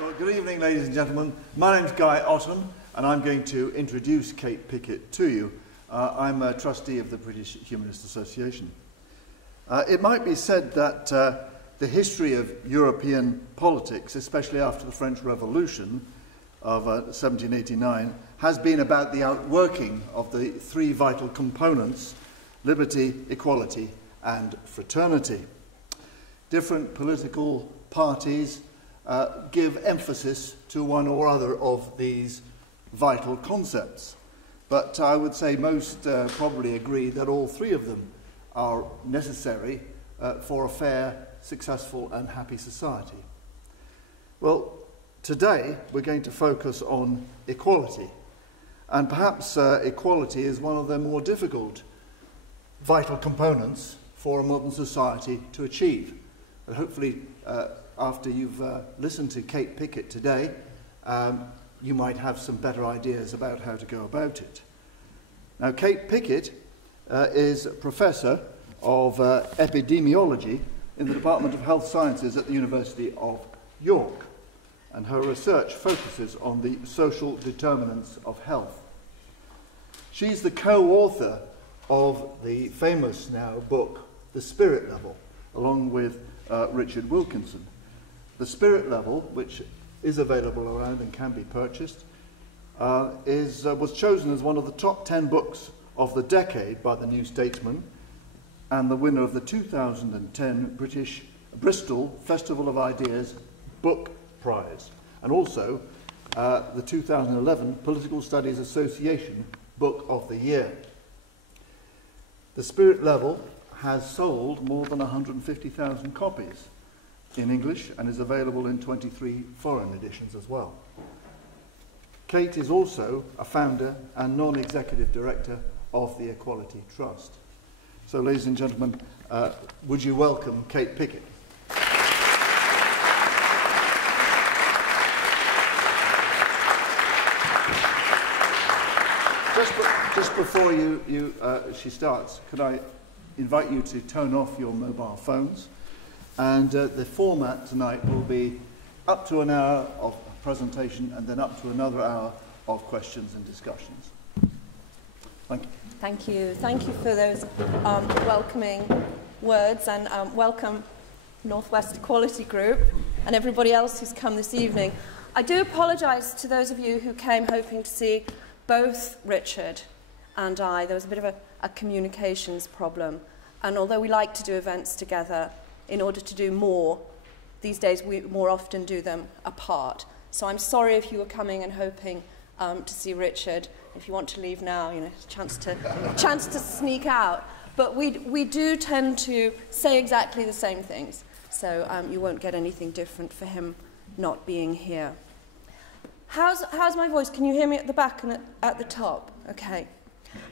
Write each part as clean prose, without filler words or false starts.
Well, good evening, ladies and gentlemen. My name's Guy Ottam, and I'm going to introduce Kate Pickett to you. I'm a trustee of the British Humanist Association. It might be said that the history of European politics, especially after the French Revolution of 1789, has been about the outworking of the three vital components: liberty, equality, and fraternity. Different political parties give emphasis to one or other of these vital concepts. But I would say most probably agree that all three of them are necessary for a fair, successful and happy society. Well, today we're going to focus on equality. And perhaps equality is one of the more difficult vital components for a modern society to achieve. And hopefully, after you've listened to Kate Pickett today, you might have some better ideas about how to go about it. Now, Kate Pickett is Professor of Epidemiology in the Department of Health Sciences at the University of York, and her research focuses on the social determinants of health. She's the co-author of the famous now book, The Spirit Level, along with Richard Wilkinson. The Spirit Level, which is available around and can be purchased, was chosen as one of the top 10 books of the decade by the New Statesman, and the winner of the 2010 Bristol Festival of Ideas Book Prize, and also the 2011 Political Studies Association Book of the Year. The Spirit Level has sold more than 150,000 copies in English and is available in 23 foreign editions as well. Kate is also a founder and non-executive director of the Equality Trust. So, ladies and gentlemen, would you welcome Kate Pickett? Just before she starts, could I invite you to turn off your mobile phones? And the format tonight will be up to an hour of presentation and then up to another hour of questions and discussions. Thank you. Thank you. Thank you for those welcoming words, and welcome Northwest Equality Group and everybody else who's come this evening. I do apologise to those of you who came hoping to see both Richard and I. There was a bit of a communications problem, and although we like to do events together, in order to do more, these days we more often do them apart. So I'm sorry if you were coming and hoping to see Richard. If you want to leave now, you know, chance to sneak out. But we do tend to say exactly the same things, so you won't get anything different for him not being here. How's my voice? Can you hear me at the back and at the top? Okay.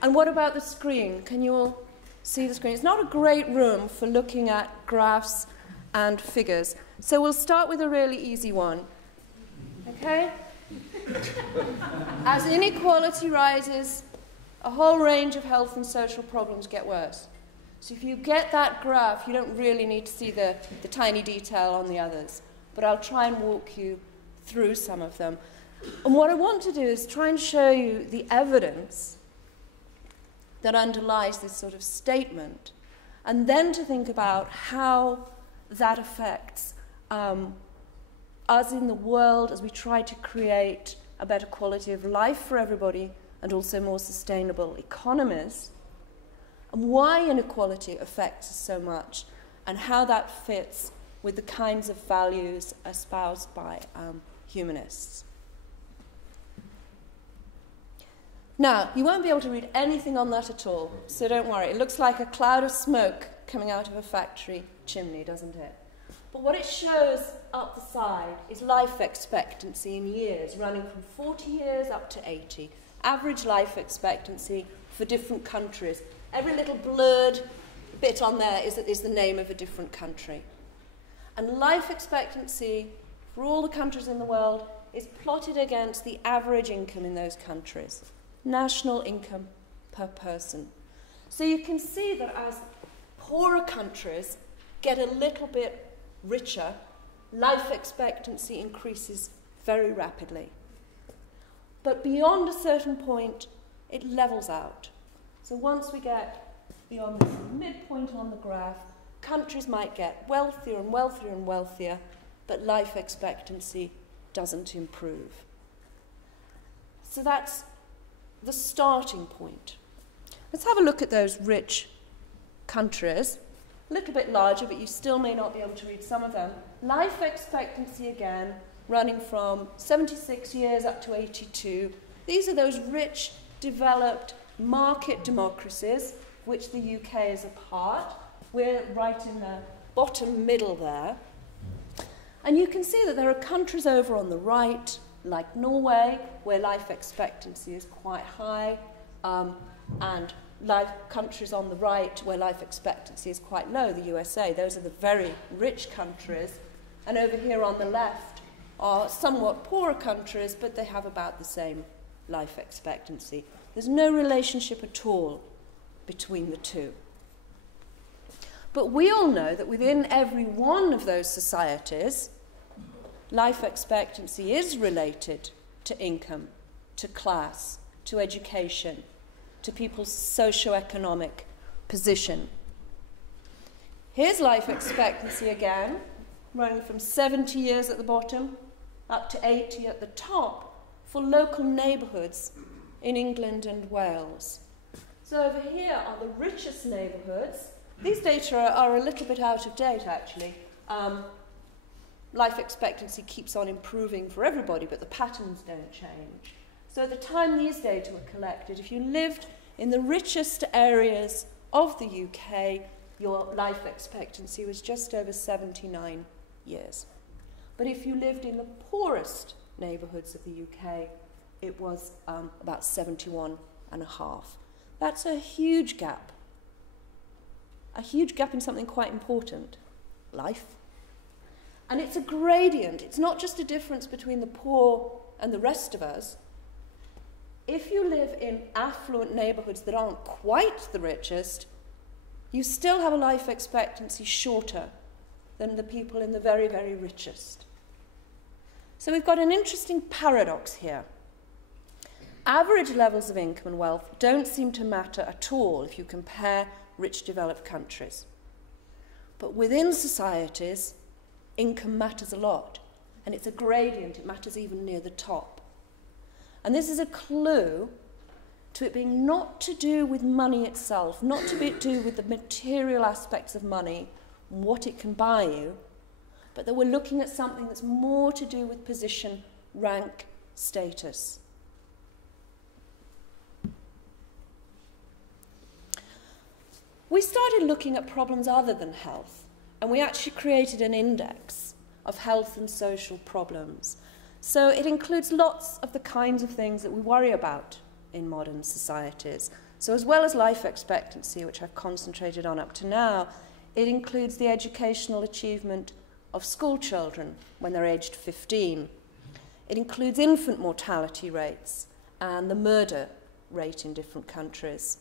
And what about the screen? Can you all see the screen? It's not a great room for looking at graphs and figures, so we'll start with a really easy one. Okay? As inequality rises, a whole range of health and social problems get worse. So if you get that graph, you don't really need to see the tiny detail on the others, but I'll try and walk you through some of them. And what I want to do is try and show you the evidence that underlies this sort of statement, and then to think about how that affects us in the world as we try to create a better quality of life for everybody and also more sustainable economies, and why inequality affects us so much and how that fits with the kinds of values espoused by humanists. Now, you won't be able to read anything on that at all, so don't worry. It looks like a cloud of smoke coming out of a factory chimney, doesn't it? But what it shows up the side is life expectancy in years, running from 40 years up to 80. Average life expectancy for different countries. Every little blurred bit on there is the name of a different country. And life expectancy for all the countries in the world is plotted against the average income in those countries. National income per person. So you can see that as poorer countries get a little bit richer, life expectancy increases very rapidly. But beyond a certain point, it levels out. So once we get beyond the midpoint on the graph, countries might get wealthier and wealthier and wealthier, but life expectancy doesn't improve. So that's the starting point. Let's have a look at those rich countries. A little bit larger, but you still may not be able to read some of them. Life expectancy again, running from 76 years up to 82. These are those rich, developed market democracies, which the UK is a part. We're right in the bottom middle there. And you can see that there are countries over on the right, like Norway, where life expectancy is quite high, and countries on the right where life expectancy is quite low, the USA. Those are the very rich countries. And over here on the left are somewhat poorer countries, but they have about the same life expectancy. There's no relationship at all between the two. But we all know that within every one of those societies, life expectancy is related to income, to class, to education, to people's socio-economic position. Here's life expectancy again, running from 70 years at the bottom up to 80 at the top for local neighbourhoods in England and Wales. So over here are the richest neighbourhoods. These data are a little bit out of date, actually. Life expectancy keeps on improving for everybody, but the patterns don't change. So at the time these data were collected, if you lived in the richest areas of the UK, your life expectancy was just over 79 years. But if you lived in the poorest neighbourhoods of the UK, it was about 71 and a half. That's a huge gap. A huge gap in something quite important, life. And it's a gradient. It's not just a difference between the poor and the rest of us. If you live in affluent neighbourhoods that aren't quite the richest, you still have a life expectancy shorter than the people in the very, very richest. So we've got an interesting paradox here. Average levels of income and wealth don't seem to matter at all if you compare rich developed countries. But within societies, income matters a lot, and it's a gradient. It matters even near the top. And this is a clue to it being not to do with money itself, not to do with the material aspects of money, what it can buy you, but that we're looking at something that's more to do with position, rank, status. We started looking at problems other than health, and we actually created an index of health and social problems. So it includes lots of the kinds of things that we worry about in modern societies. So as well as life expectancy, which I've concentrated on up to now, it includes the educational achievement of school children when they're aged 15. It includes infant mortality rates and the murder rate in different countries,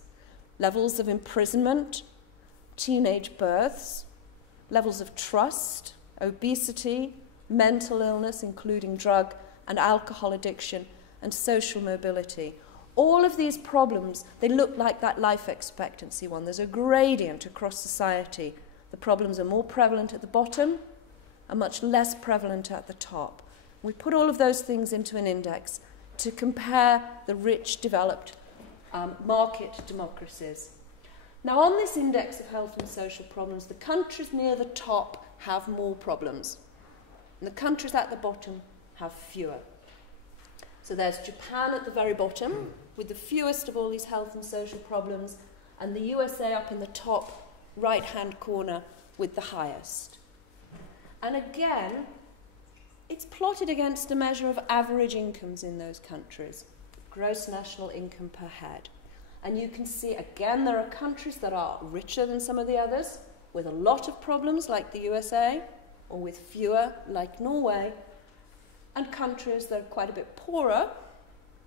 levels of imprisonment, teenage births, levels of trust, obesity, mental illness, including drug and alcohol addiction, and social mobility. All of these problems, they look like that life expectancy one. There's a gradient across society. The problems are more prevalent at the bottom and much less prevalent at the top. We put all of those things into an index to compare the rich, developed market democracies. Now, on this index of health and social problems, the countries near the top have more problems, and the countries at the bottom have fewer. So there's Japan at the very bottom, with the fewest of all these health and social problems, and the USA up in the top right-hand corner with the highest. And again, it's plotted against a measure of average incomes in those countries, gross national income per head. And you can see, again, there are countries that are richer than some of the others, with a lot of problems, like the USA, or with fewer, like Norway, and countries that are quite a bit poorer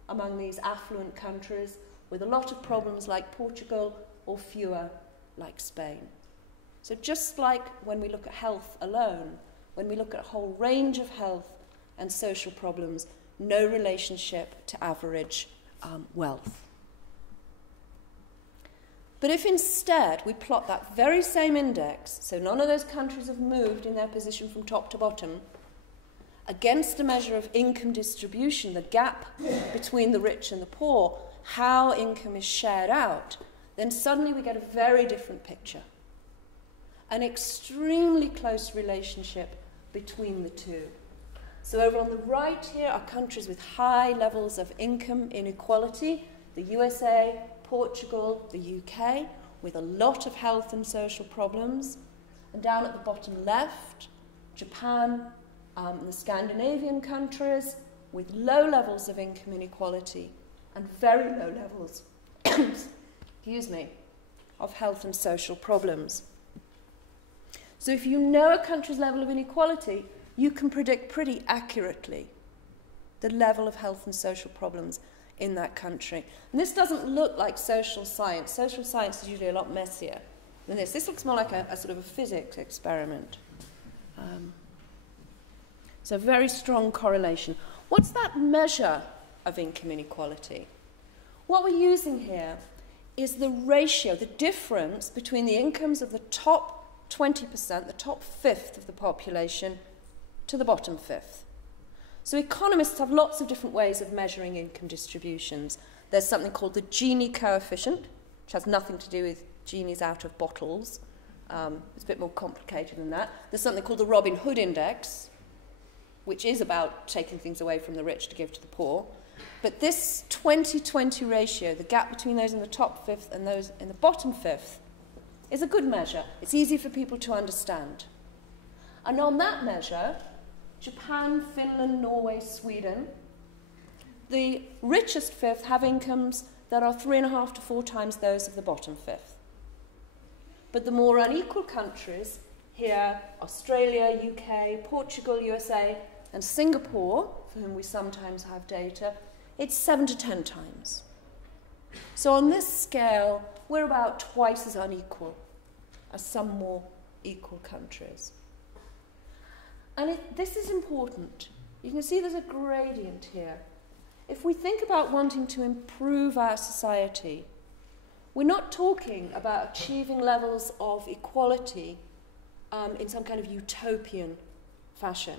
among these affluent countries, with a lot of problems, like Portugal, or fewer, like Spain. So just like when we look at health alone, when we look at a whole range of health and social problems, no relationship to average wealth. But if instead we plot that very same index, so none of those countries have moved in their position from top to bottom, against a measure of income distribution, the gap between the rich and the poor, how income is shared out, then suddenly we get a very different picture. An extremely close relationship between the two. So over on the right here are countries with high levels of income inequality, the USA, Portugal, the UK, with a lot of health and social problems. And down at the bottom left, Japan, the Scandinavian countries, with low levels of income inequality and very low levels, excuse me, of health and social problems. So if you know a country's level of inequality, you can predict pretty accurately the level of health and social problems in that country. And this doesn't look like social science. Social science is usually a lot messier than this. This looks more like a sort of a physics experiment. So a very strong correlation. What's that measure of income inequality? What we're using here is the ratio, the difference between the incomes of the top 20%, the top fifth of the population, to the bottom fifth. So economists have lots of different ways of measuring income distributions. There's something called the Gini coefficient, which has nothing to do with genies out of bottles. It's a bit more complicated than that. There's something called the Robin Hood index, which is about taking things away from the rich to give to the poor. But this 20-20 ratio, the gap between those in the top fifth and those in the bottom fifth, is a good measure. It's easy for people to understand. And on that measure, Japan, Finland, Norway, Sweden, the richest fifth have incomes that are 3.5 to 4 times those of the bottom fifth. But the more unequal countries, here, Australia, UK, Portugal, USA, and Singapore, for whom we sometimes have data, it's 7 to 10 times. So on this scale, we're about twice as unequal as some more equal countries. And this is important. You can see there's a gradient here. If we think about wanting to improve our society, we're not talking about achieving levels of equality in some kind of utopian fashion.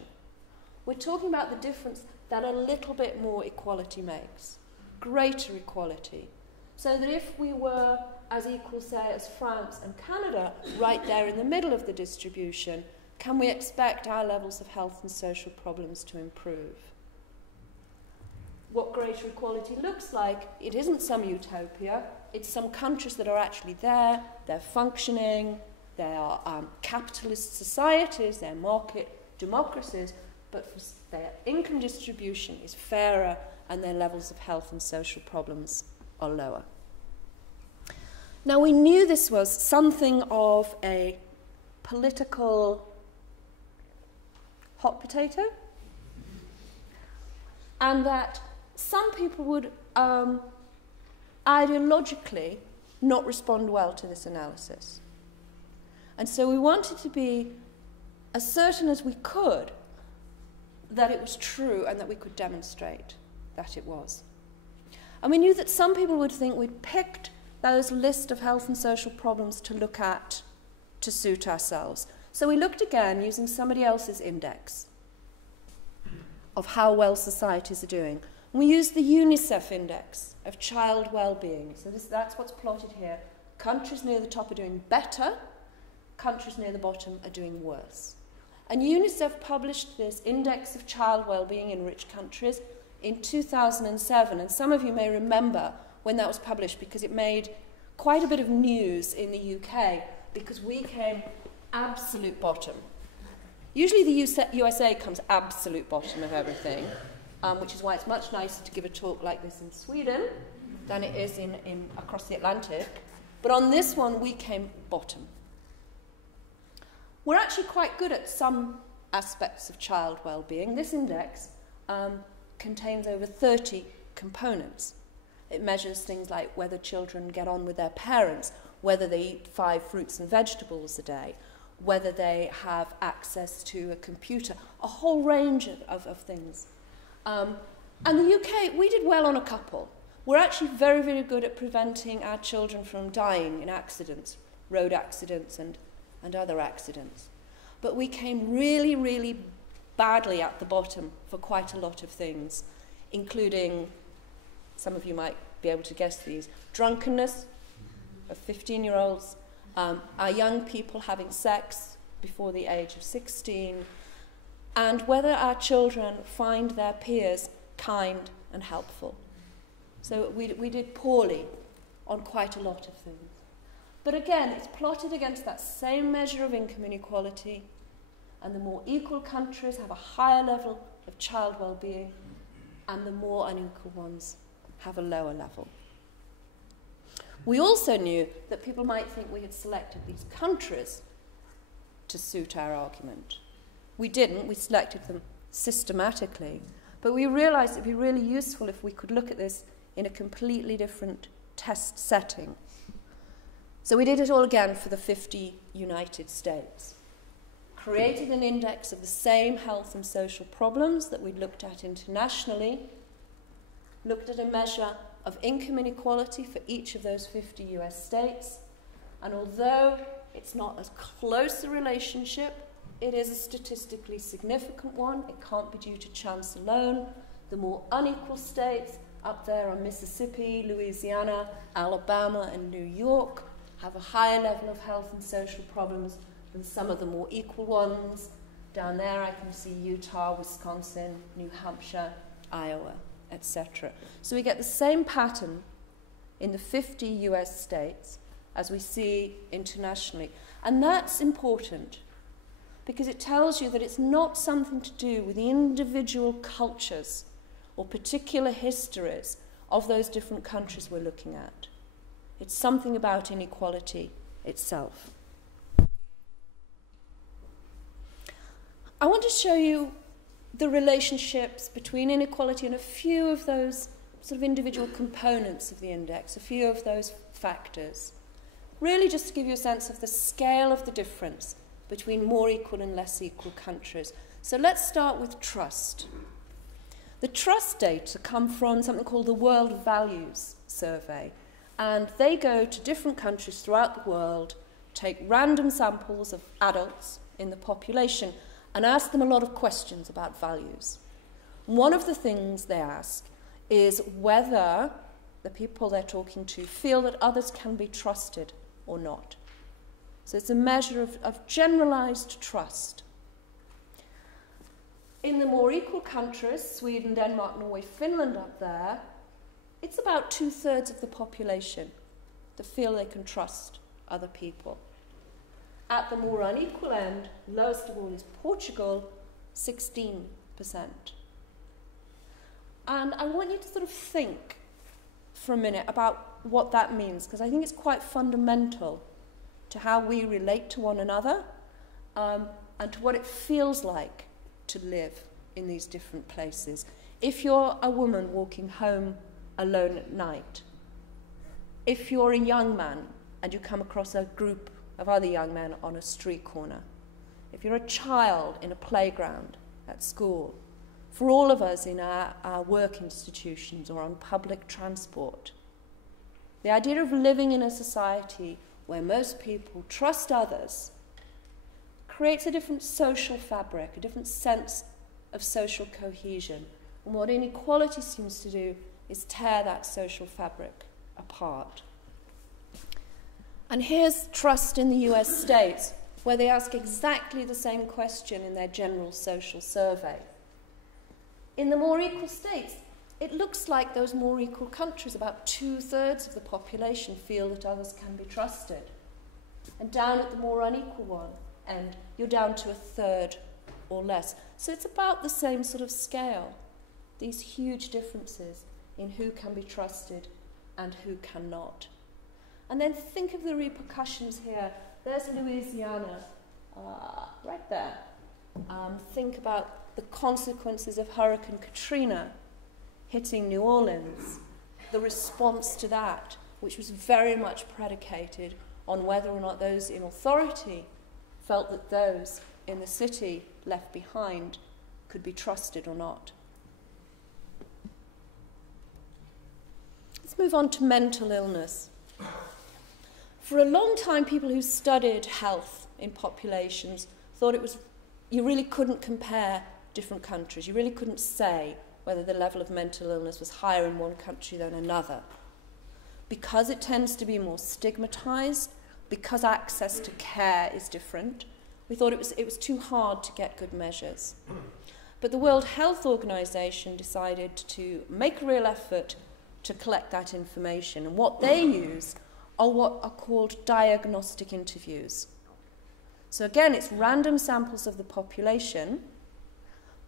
We're talking about the difference that a little bit more equality makes, greater equality. So that if we were as equal, say, as France and Canada, right there in the middle of the distribution, can we expect our levels of health and social problems to improve? What greater equality looks like, it isn't some utopia, it's some countries that are actually there, they're functioning, they are capitalist societies, they're market democracies, but their income distribution is fairer and their levels of health and social problems are lower. Now, we knew this was something of a political hot potato, and that some people would ideologically not respond well to this analysis. And so we wanted to be as certain as we could that it was true and that we could demonstrate that it was. And we knew that some people would think we'd picked those list of health and social problems to look at to suit ourselves. So we looked again using somebody else's index of how well societies are doing. And we used the UNICEF index of child well-being. So that's what's plotted here. Countries near the top are doing better, countries near the bottom are doing worse. And UNICEF published this index of child well-being in rich countries in 2007. And some of you may remember when that was published because it made quite a bit of news in the UK because we came absolute bottom. Usually the USA comes absolute bottom of everything, which is why it's much nicer to give a talk like this in Sweden than it is in across the Atlantic. But on this one, we came bottom. We're actually quite good at some aspects of child well-being. This index contains over 30 components. It measures things like whether children get on with their parents, whether they eat 5 fruits and vegetables a day, whether they have access to a computer, a whole range of things. And the UK, we did well on a couple. We're actually very, very good at preventing our children from dying in accidents, road accidents and other accidents. But we came really, really badly at the bottom for quite a lot of things, including, some of you might be able to guess these, drunkenness of 15-year-olds, our young people having sex before the age of 16, and whether our children find their peers kind and helpful. So we did poorly on quite a lot of things. But again, it's plotted against that same measure of income inequality, and the more equal countries have a higher level of child well-being, and the more unequal ones have a lower level. We also knew that people might think we had selected these countries to suit our argument. We didn't, we selected them systematically, but we realised it would be really useful if we could look at this in a completely different test setting. So we did it all again for the 50 United States. Created an index of the same health and social problems that we'd looked at internationally, looked at a measure of income inequality for each of those 50 US states, and although it's not as close a relationship, it is a statistically significant one. It can't be due to chance alone. The more unequal states, up there are Mississippi, Louisiana, Alabama, and New York, have a higher level of health and social problems than some of the more equal ones. Down there I can see Utah, Wisconsin, New Hampshire, Iowa, etc. So we get the same pattern in the 50 US states as we see internationally. And that's important because it tells you that it's not something to do with the individual cultures or particular histories of those different countries we're looking at. It's something about inequality itself. I want to show you the relationships between inequality and a few of those sort of individual components of the index, a few of those factors. Really just to give you a sense of the scale of the difference between more equal and less equal countries. So let's start with trust. The trust data come from something called the World Values Survey, and they go to different countries throughout the world, take random samples of adults in the population, and ask them a lot of questions about values. One of the things they ask is whether the people they're talking to feel that others can be trusted or not. So it's a measure of generalized trust. In the more equal countries, Sweden, Denmark, Norway, Finland up there, it's about 2/3 of the population that feel they can trust other people. At the more unequal end, lowest of all is Portugal, 16%. And I want you to sort of think for a minute about what that means, because I think it's quite fundamental to how we relate to one another and to what it feels like to live in these different places. If you're a woman walking home alone at night, if you're a young man and you come across a group of other young men on a street corner, if you're a child in a playground at school, for all of us in our work institutions or on public transport, the idea of living in a society where most people trust others creates a different social fabric, a different sense of social cohesion. And what inequality seems to do is tear that social fabric apart. And here's trust in the US states, where they ask exactly the same question in their general social survey. In the more equal states, it looks like those more equal countries, about 2/3 of the population feel that others can be trusted. And down at the more unequal one end, you're down to 1/3 or less. So it's about the same sort of scale, these huge differences in who can be trusted and who cannot. And then think of the repercussions here. There's Louisiana, right there. Think about the consequences of Hurricane Katrina hitting New Orleans, the response to that, which was very much predicated on whether or not those in authority felt that those in the city left behind could be trusted or not. Let's move on to mental illness. For a long time, people who studied health in populations thought you really couldn't compare different countries. You really couldn't say whether the level of mental illness was higher in one country than another. Because it tends to be more stigmatized, because access to care is different, we thought it was too hard to get good measures. But the World Health Organization decided to make a real effort to collect that information. And what they use are what are called diagnostic interviews. So again, it's random samples of the population,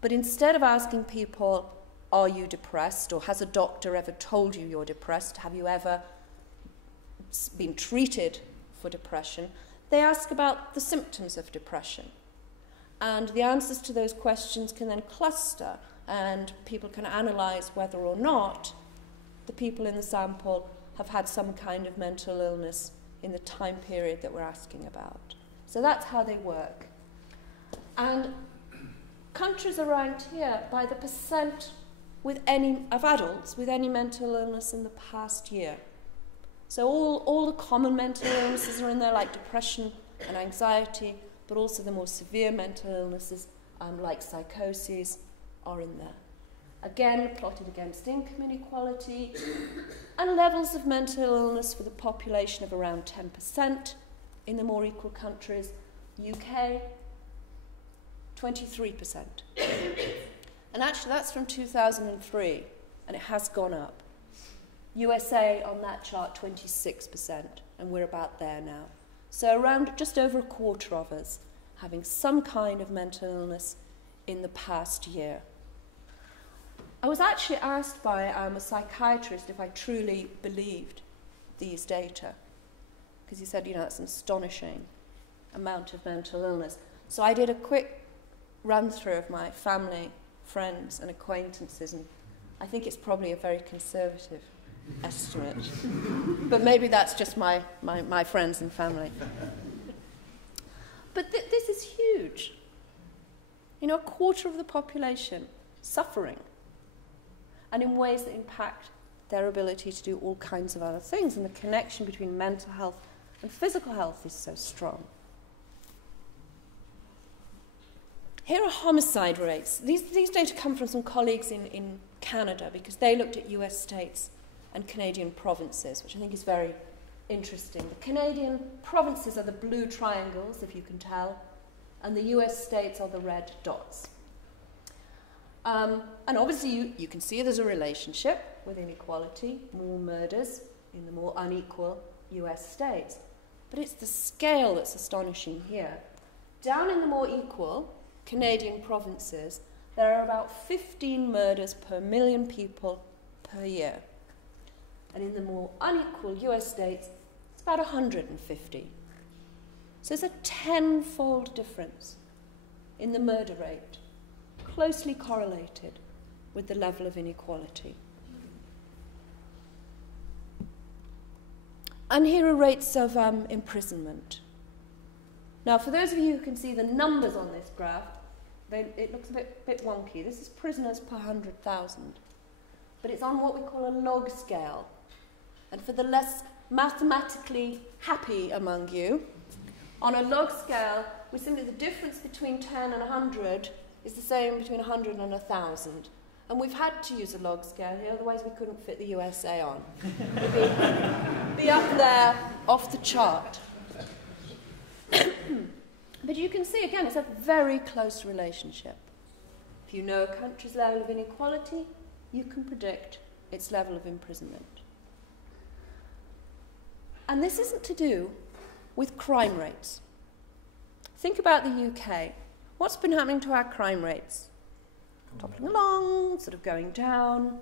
but instead of asking people, are you depressed, or has a doctor ever told you you're depressed, have you ever been treated for depression, they ask about the symptoms of depression. And the answers to those questions can then cluster, and people can analyse whether or not the people in the sample have had some kind of mental illness in the time period that we're asking about. So that's how they work. And countries are ranked here by the percent of adults with any mental illness in the past year. So all the common mental illnesses are in there, like depression and anxiety, but also the more severe mental illnesses, like psychoses, are in there. Again, plotted against income inequality, and levels of mental illness for the population of around 10% in the more equal countries. UK, 23%. And actually that's from 2003, and it has gone up. USA on that chart, 26%, and we're about there now. So around just over a quarter of us having some kind of mental illness in the past year. I was actually asked by a psychiatrist if I truly believed these data, because he said, that's an astonishing amount of mental illness. So I did a quick run-through of my family, friends, and acquaintances, and I think it's probably a very conservative estimate. But maybe that's just my friends and family. But this is huge. A quarter of the population suffering, and in ways that impact their ability to do all kinds of other things, and the connection between mental health and physical health is so strong. Here are homicide rates. These data come from some colleagues in Canada, because they looked at US states and Canadian provinces, which I think is very interesting. The Canadian provinces are the blue triangles, if you can tell, and the US states are the red dots. And obviously you can see there's a relationship with inequality, more murders in the more unequal US states. But it's the scale that's astonishing here. Down in the more equal Canadian provinces, there are about 15 murders per million people per year. And in the more unequal US states, it's about 150. So there's a tenfold difference in the murder rate, closely correlated with the level of inequality. And here are rates of imprisonment. Now, for those of you who can see the numbers on this graph, it looks a bit wonky. This is prisoners per 100,000. But it's on what we call a log scale. And for the less mathematically happy among you, on a log scale, we simply, the difference between 10 and 100 is the same between 100 and 1,000. And we've had to use a log scale here, otherwise we couldn't fit the USA on. We'd be up there off the chart. But you can see, again, it's a very close relationship. If you know a country's level of inequality, you can predict its level of imprisonment. And this isn't to do with crime rates. Think about the UK. What's been happening to our crime rates? Toppling along, sort of going down.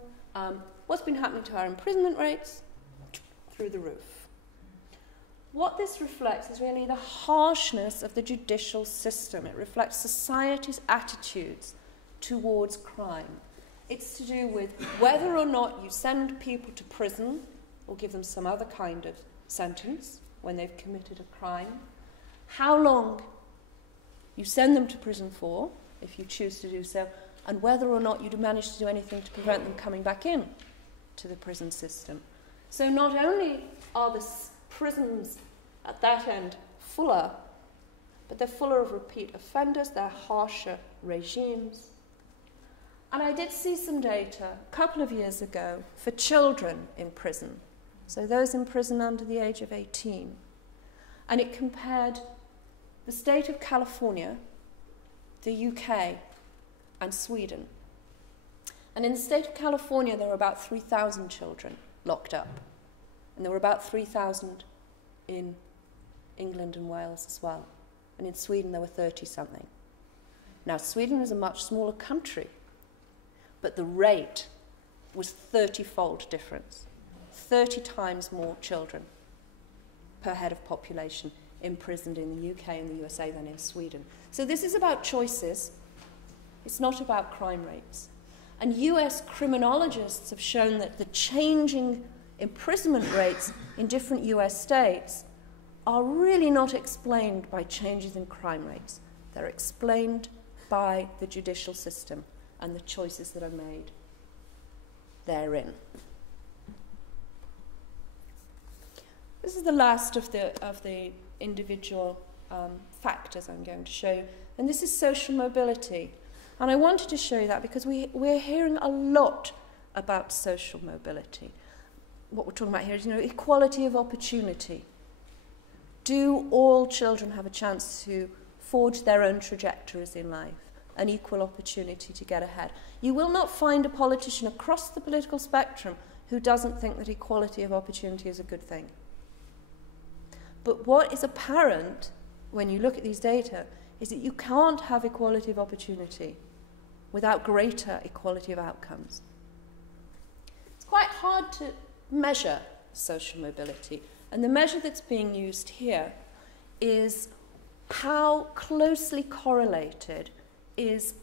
What's been happening to our imprisonment rates? Through the roof. What this reflects is really the harshness of the judicial system. It reflects society's attitudes towards crime. It's to do with whether or not you send people to prison or give them some other kind of sentence when they've committed a crime, how long you send them to prison for, if you choose to do so, and whether or not you'd manage to do anything to prevent them coming back in to the prison system. So not only are the prisons at that end fuller, but they're fuller of repeat offenders, they're harsher regimes. And I did see some data a couple of years ago for children in prison, so those in prison under the age of 18. And it compared the state of California, the UK, and Sweden. And in the state of California, there were about 3,000 children locked up. And there were about 3,000 in England and Wales as well. And in Sweden, there were 30-something. Now, Sweden is a much smaller country, but the rate was 30-fold difference. 30 times more children per head of population imprisoned in the UK and the USA than in Sweden. So this is about choices. It's not about crime rates. And US criminologists have shown that the changing imprisonment rates in different US states are really not explained by changes in crime rates. They're explained by the judicial system and the choices that are made therein. This is the last of the individual factors I'm going to show you, and this is social mobility. And I wanted to show you that because we're hearing a lot about social mobility. What we're talking about here is, equality of opportunity. Do all children have a chance to forge their own trajectories in life? An equal opportunity to get ahead. You will not find a politician across the political spectrum who doesn't think that equality of opportunity is a good thing. But what is apparent when you look at these data is that you can't have equality of opportunity without greater equality of outcomes. It's quite hard to measure social mobility, and the measure that's being used here is how closely correlated is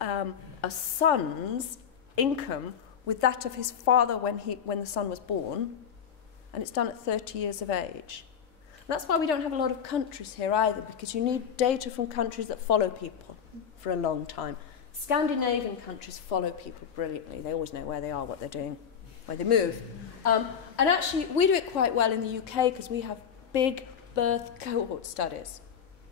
a son's income with that of his father when the son was born, and it's done at 30 years of age. And that's why we don't have a lot of countries here either, because you need data from countries that follow people for a long time. Scandinavian countries follow people brilliantly. They always know where they are, what they're doing, where they move. And actually, we do it quite well in the UK because we have big birth cohort studies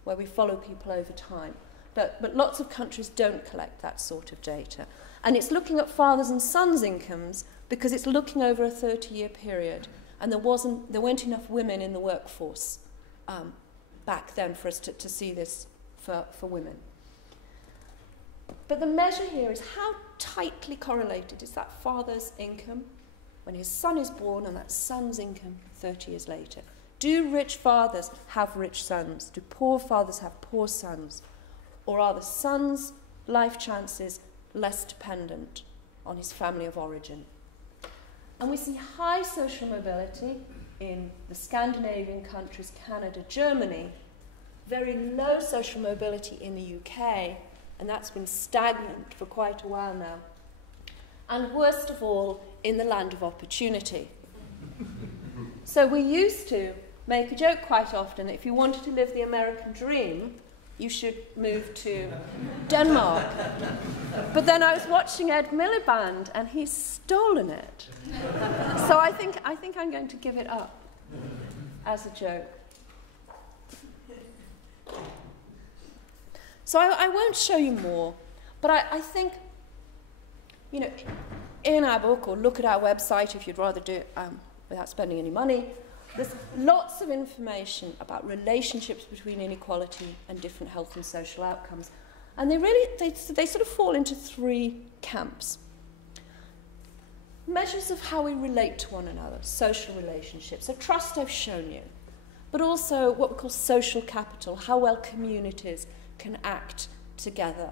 where we follow people over time. But lots of countries don't collect that sort of data. And it's looking at fathers' and sons' incomes because it's looking over a 30-year period. And there weren't enough women in the workforce back then for us to see this for women. But the measure here is how tightly correlated is that father's income when his son is born and that son's income 30 years later. Do rich fathers have rich sons? Do poor fathers have poor sons? Or are the son's life chances less dependent on his family of origin? And we see high social mobility in the Scandinavian countries, Canada, Germany, very low social mobility in the UK, and that's been stagnant for quite a while now. And worst of all, in the land of opportunity. So we used to make a joke quite often that if you wanted to live the American dream, you should move to Denmark. But then I was watching Ed Miliband, and he's stolen it. So I think I'm going to give it up as a joke. So I won't show you more, but I think, in our book, or look at our website if you'd rather do it without spending any money, there's lots of information about relationships between inequality and different health and social outcomes. And they sort of fall into three camps. Measures of how we relate to one another, social relationships. So trust I've shown you, but also what we call social capital, how well communities can act together.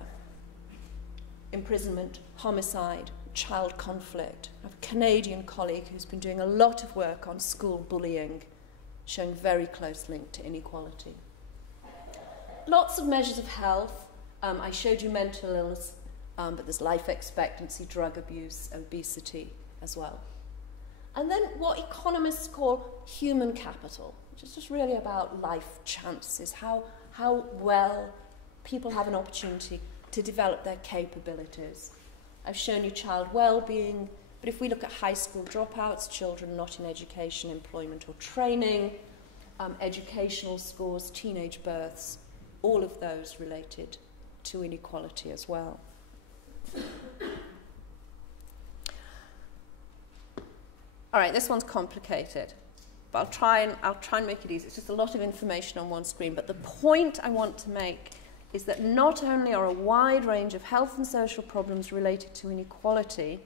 Imprisonment, homicide, child conflict. I have a Canadian colleague who's been doing a lot of work on school bullying, showing very close link to inequality. Lots of measures of health. I showed you mental illness, but there's life expectancy, drug abuse, obesity as well. And then what economists call human capital, which is just really about life chances, how well people have an opportunity to develop their capabilities. I've shown you child well-being, but if we look at high school dropouts, children not in education, employment or training, educational scores, teenage births, all of those related to inequality as well. All right, this one's complicated, but I'll try and make it easy. It's just a lot of information on one screen, but the point I want to make is that not only are a wide range of health and social problems related to inequality,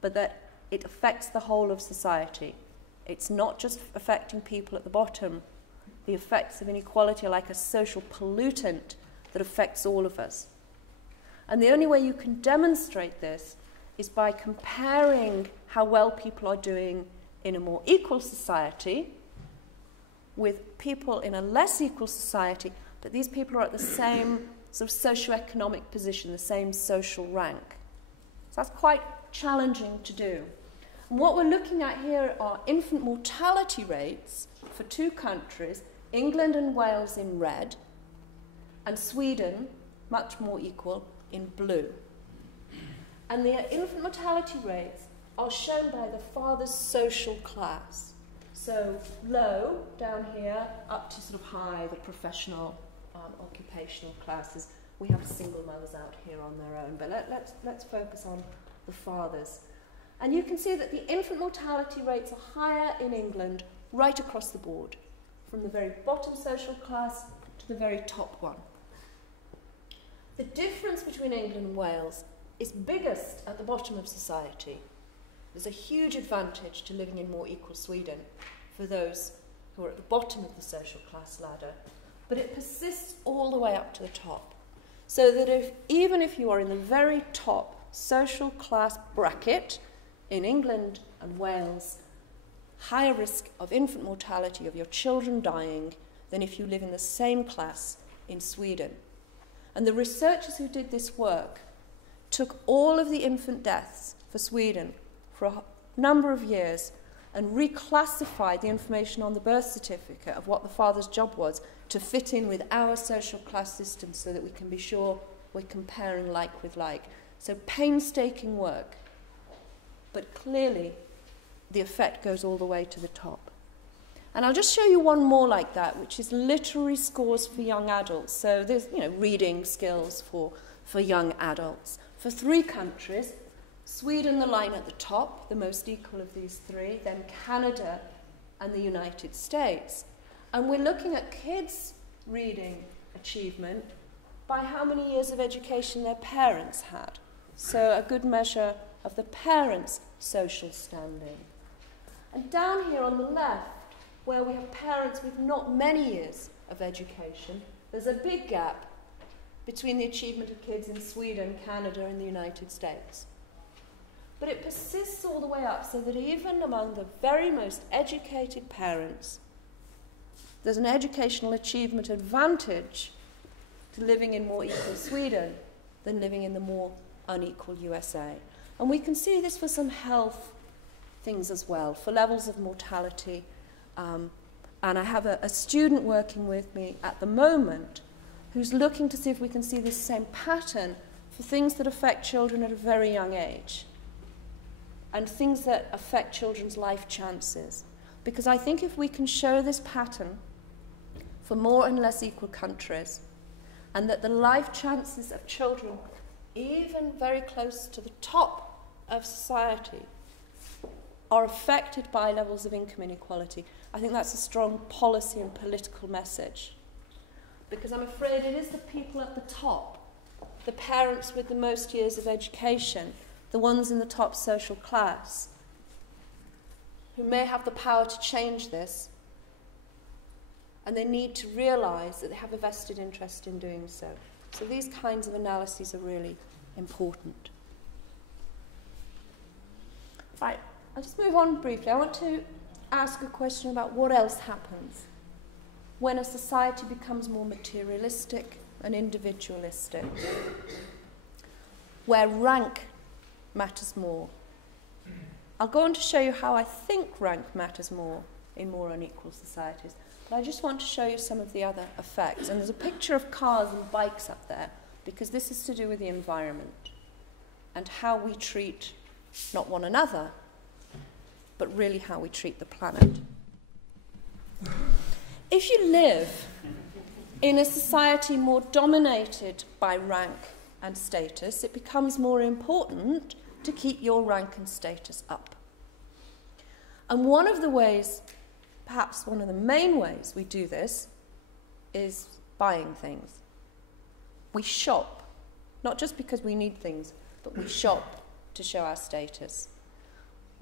but that it affects the whole of society. It's not just affecting people at the bottom. The effects of inequality are like a social pollutant that affects all of us. And the only way you can demonstrate this is by comparing how well people are doing in a more equal society with people in a less equal society, but these people are at the same sort of socioeconomic position, the same social rank. So that's quite challenging to do. And what we're looking at here are infant mortality rates for two countries, England and Wales in red, and Sweden, much more equal, in blue. And the infant mortality rates are shown by the father's social class. So low, down here, up to sort of high, the professional, occupational classes. We have single mothers out here on their own, but let's focus on the fathers. And you can see that the infant mortality rates are higher in England right across the board, from the very bottom social class to the very top one. The difference between England and Wales is biggest at the bottom of society. There's a huge advantage to living in more equal Sweden for those who are at the bottom of the social class ladder, but it persists all the way up to the top. So that even if you are in the very top social class bracket in England and Wales, higher risk of infant mortality, of your children dying, than if you live in the same class in Sweden. And the researchers who did this work took all of the infant deaths for Sweden for a number of years and reclassified the information on the birth certificate of what the father's job was to fit in with our social class system so that we can be sure we're comparing like with like. So painstaking work, but clearly the effect goes all the way to the top. And I'll just show you one more like that, which is literary scores for young adults. So there's, reading skills for young adults. For 3 countries, Sweden, the line at the top, the most equal of these 3, then Canada and the United States. And we're looking at kids' reading achievement by how many years of education their parents had. So a good measure of the parents' social standing. And down here on the left, where we have parents with not many years of education, there's a big gap between the achievement of kids in Sweden, Canada, and the United States. But it persists all the way up, so that even among the very most educated parents, there's an educational achievement advantage to living in more equal Sweden than living in the more unequal USA. And we can see this for some health things as well, for levels of mortality. And I have a student working with me at the moment who's looking to see if we can see this same pattern for things that affect children at a very young age and things that affect children's life chances. Because I think if we can show this pattern for more and less equal countries, and that the life chances of children, even very close to the top of society, are affected by levels of income inequality, I think that's a strong policy and political message. Because I'm afraid it is the people at the top, the parents with the most years of education, the ones in the top social class, who may have the power to change this, and they need to realise that they have a vested interest in doing so. So these kinds of analyses are really important. Right, I'll just move on briefly. I want to ask a question about what else happens when a society becomes more materialistic and individualistic, where rank matters more. I'll go on to show you how I think rank matters more, in more unequal societies. But I just want to show you some of the other effects. And there's a picture of cars and bikes up there, because this is to do with the environment and how we treat not one another, but really how we treat the planet. If you live in a society more dominated by rank and status, it becomes more important to keep your rank and status up. And one of the ways, perhaps one of the main ways we do this, is buying things. We shop, not just because we need things, but we shop to show our status.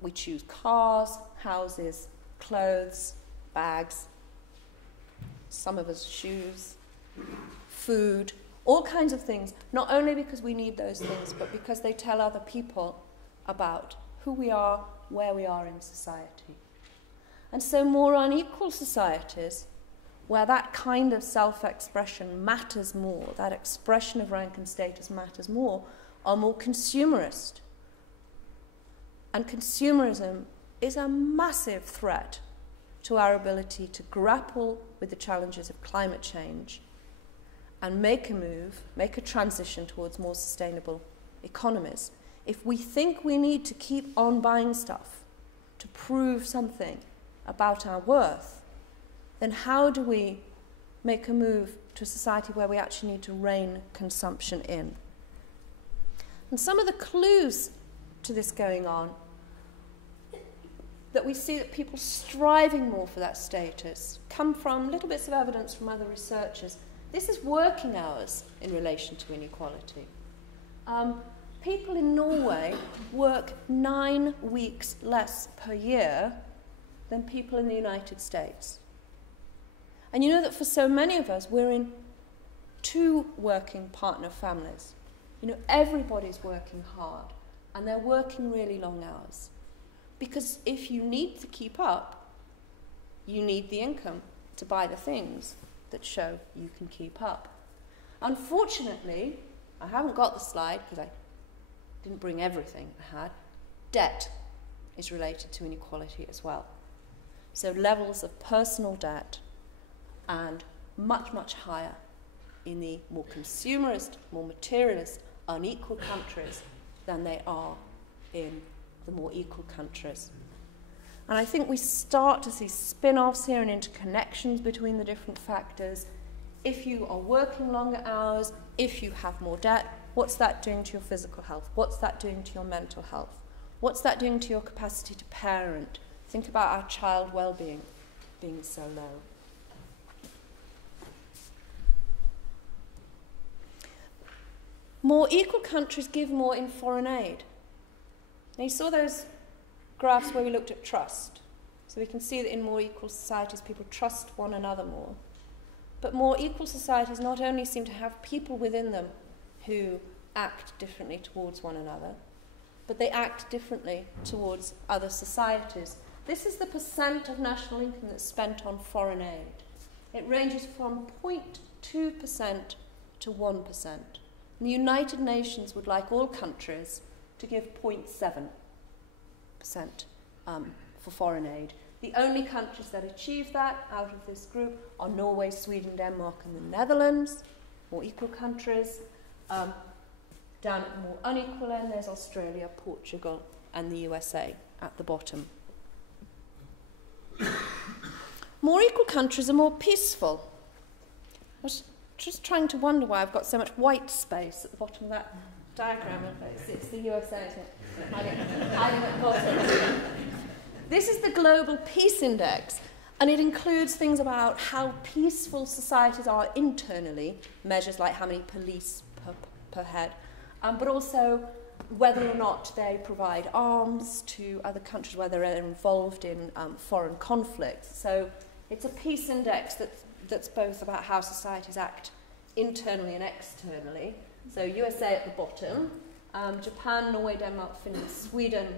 We choose cars, houses, clothes, bags, some of us shoes, food, all kinds of things, not only because we need those things, but because they tell other people about who we are, where we are in society. And so more unequal societies, where that kind of self-expression matters more, that expression of rank and status matters more, are more consumerist. And consumerism is a massive threat to our ability to grapple with the challenges of climate change and make a move, make a transition towards more sustainable economies. If we think we need to keep on buying stuff to prove something about our worth, then how do we make a move to a society where we actually need to rein consumption in? And some of the clues to this going on, that we see that people striving more for that status, come from little bits of evidence from other researchers. This is working hours in relation to inequality. People in Norway work 9 weeks less per year than people in the United States. And you know that for so many of us, we're in 2 working partner families. You know, everybody's working hard, and they're working really long hours. Because if you need to keep up, you need the income to buy the things that show you can keep up. Unfortunately, I haven't got the slide because I didn't bring everything I had. Debt is related to inequality as well. So levels of personal debt, and much, much higher in the more consumerist, more materialist, unequal countries than they are in the more equal countries. And I think we start to see spin-offs here and interconnections between the different factors. If you are working longer hours, if you have more debt, what's that doing to your physical health? What's that doing to your mental health? What's that doing to your capacity to parent? Think about our child well-being being so low. More equal countries give more in foreign aid. Now you saw those graphs where we looked at trust. So we can see that in more equal societies, people trust one another more. But more equal societies not only seem to have people within them who act differently towards one another, but they act differently towards other societies. This is the percent of national income that's spent on foreign aid. It ranges from 0.2% to 1%. And the United Nations would like all countries to give 0.7% for foreign aid. The only countries that achieve that out of this group are Norway, Sweden, Denmark, and the Netherlands, more equal countries. Down at the more unequal end, there's Australia, Portugal, and the USA at the bottom. More equal countries are more peaceful. I was just trying to wonder why I've got so much white space at the bottom of that diagram. It's the USA, isn't it? Hiding at the bottom. This is the Global Peace Index, and it includes things about how peaceful societies are internally, measures like how many police per head, but also whether or not they provide arms to other countries, whether they're involved in foreign conflicts. So it's a peace index that's both about how societies act internally and externally. So USA at the bottom, Japan, Norway, Denmark, Finland, Sweden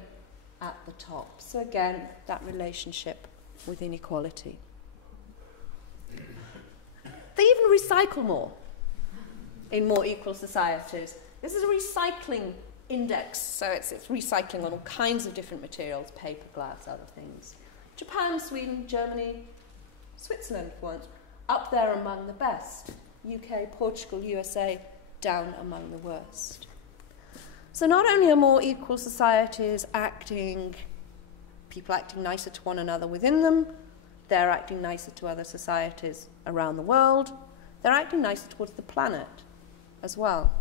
at the top. So again, that relationship with inequality. They even recycle more in more equal societies. This is a recycling index, so it's recycling on all kinds of different materials, paper, glass, other things. Japan, Sweden, Germany, Switzerland for once, up there among the best. UK, Portugal, USA, down among the worst. So not only are more equal societies people acting nicer to one another within them, they're acting nicer to other societies around the world, they're acting nicer towards the planet as well.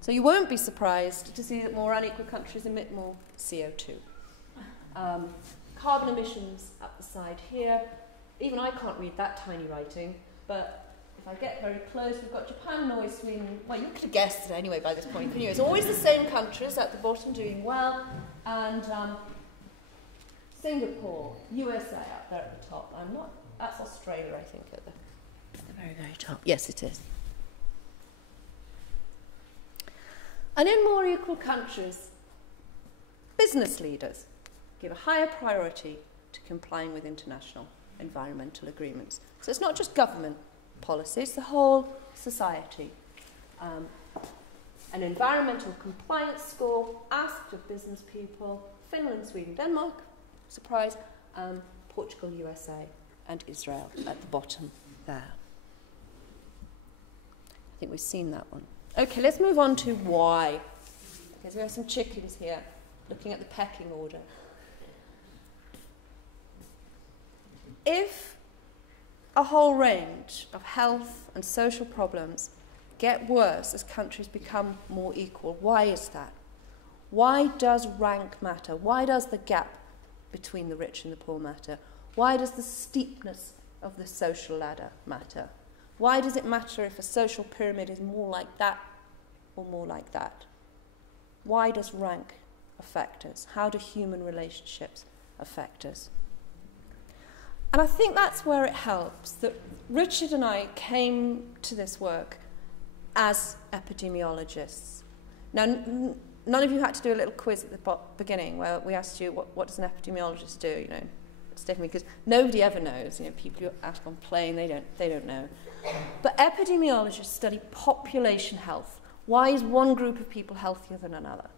So you won't be surprised to see that more unequal countries emit more CO2. Carbon emissions up the side here. Even I can't read that tiny writing, but if I get very close, we've got Japan, Norway, Sweden. Well, you could have guessed it anyway by this point, couldn't you? It's always the same countries at the bottom doing well, and Singapore, USA up there at the top. That's Australia, I think, at the very, very top. Yes, it is. And in more equal countries, business leaders give a higher priority to complying with international environmental agreements. So it's not just government policy, it's the whole society. An environmental compliance score asked of business people, Finland, Sweden, Denmark, surprise, Portugal, USA, and Israel at the bottom there. I think we've seen that one. Okay, let's move on to why. Because we have some chickens here, looking at the pecking order. If a whole range of health and social problems get worse as countries become more equal, why is that? Why does rank matter? Why does the gap between the rich and the poor matter? Why does the steepness of the social ladder matter? Why does it matter if a social pyramid is more like that or more like that? Why does rank affect us? How do human relationships affect us? And I think that's where it helps that Richard and I came to this work as epidemiologists. Now, none of you had to do a little quiz at the beginning where we asked you, what does an epidemiologist do? You know, Stephanie, because nobody ever knows. You know, people who ask on plane, they don't know. But epidemiologists study population health. Why is one group of people healthier than another?